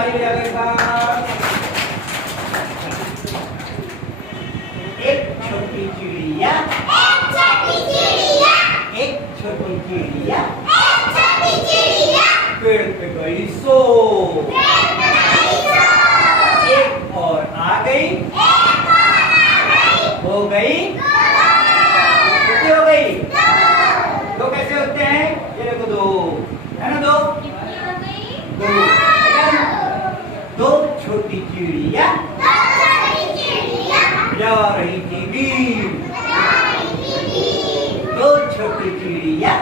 ताली बजा दो एक बार। एक छोटी चिड़िया, एक छोटी चिड़िया पेड़ पे गई सो, एक और आ गई, हो गई, कितनी हो गई? दो कैसे होते हैं? ये देखो दो है ना, दो दो दो छोटी चिड़िया जा रही थी बीम, दो छोटी चिड़िया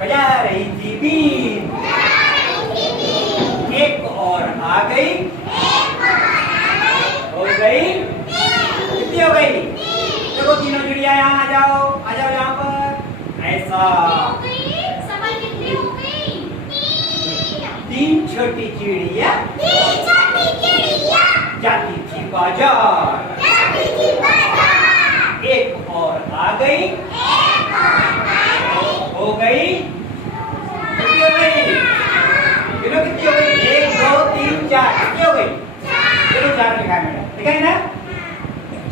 बजा रही थी बीम, एक और आ गई, हो गई, कितनी हो गई? देखो तीनों चिड़िया यहाँ आ जाओ यहाँ पर, ऐसा। तीन छोटी चिड़िया जाती थी बाजार, एक और आ गई, हो गई, कितनी हो गई? कितनी हो गई? एक दो तीन चार, कितनी हो गई? चलो चार लिखा है मैंने, लिखा है ना?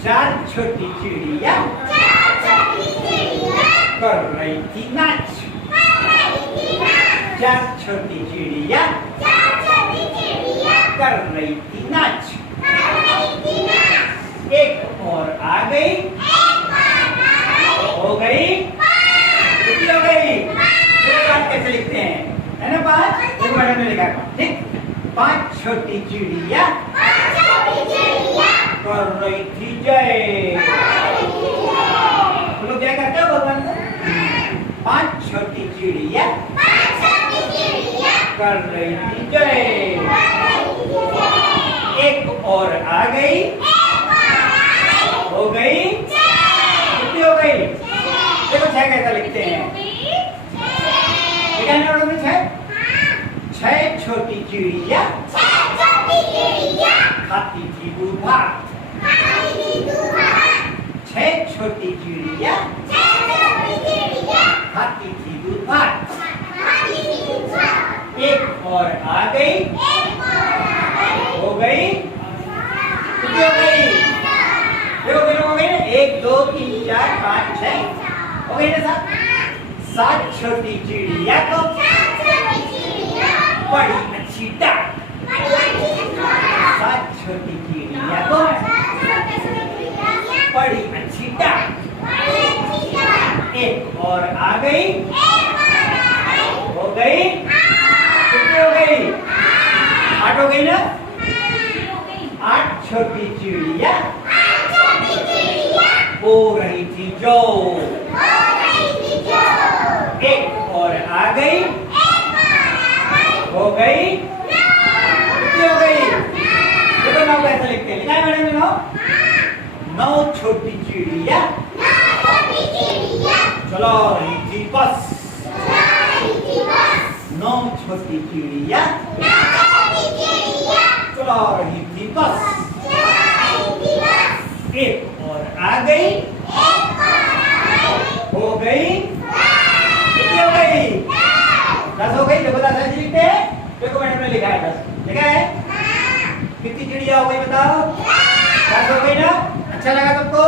चार छोटी चिड़िया कर रही थी नाच, चार छोटी चिड़िया कर रही थी नाच, एक और आ गई, हो गई, कितनी हो गई? पांच कैसे लिखते हैं, है ना? पांच देखो मैडम ने लिखा है, ठीक। पांच छोटी चिड़िया कर रही थी जय, तुम लोग जय करते हो भगवान से? पांच छोटी चिड़िया कर रही थी जय, एक और आ गई, हो गई, कितनी हो गई? देखो छह कैसा लिखते हैं, लिखा है ना छह? छह छोटी चिड़िया खाती थी दूध भात, छह छोटी चिड़िया खाती थी दूध भात, एक और आ गई, हो गई, कितनी हो गई? देखो कितनी हो गई ना? एक दो तीन चार पाँच छह, हो गई ना सात? सात छोटी चिड़िया को बड़ी अच्छी डाक, सात छोटी चिड़िया को बड़ी अच्छी डाक, एक और आ गई, हो गई, कितनी हो गई? आठ हो गई ना? आठ छोटी चिड़िया हो रही थी जो, एक और आ गई, हो गई, कितनी हो गई? देखो नौ कैसे लिखते हैं, लिखा है मैंने नौ? नौ छोटी चिड़िया चला रही थी बस, नौ छोटी चिड़िया चला रही थी बस, एक और आ गई, हो गई, कितनी हो गई? 10 हो गई। देखो 10 ऐसे लिखते हैं, देखो मैडम ने लिखा है 10, लिखा है? कितनी चिड़िया हो गई बताओ? 10 हो गई ना? अच्छा लगा तुमको?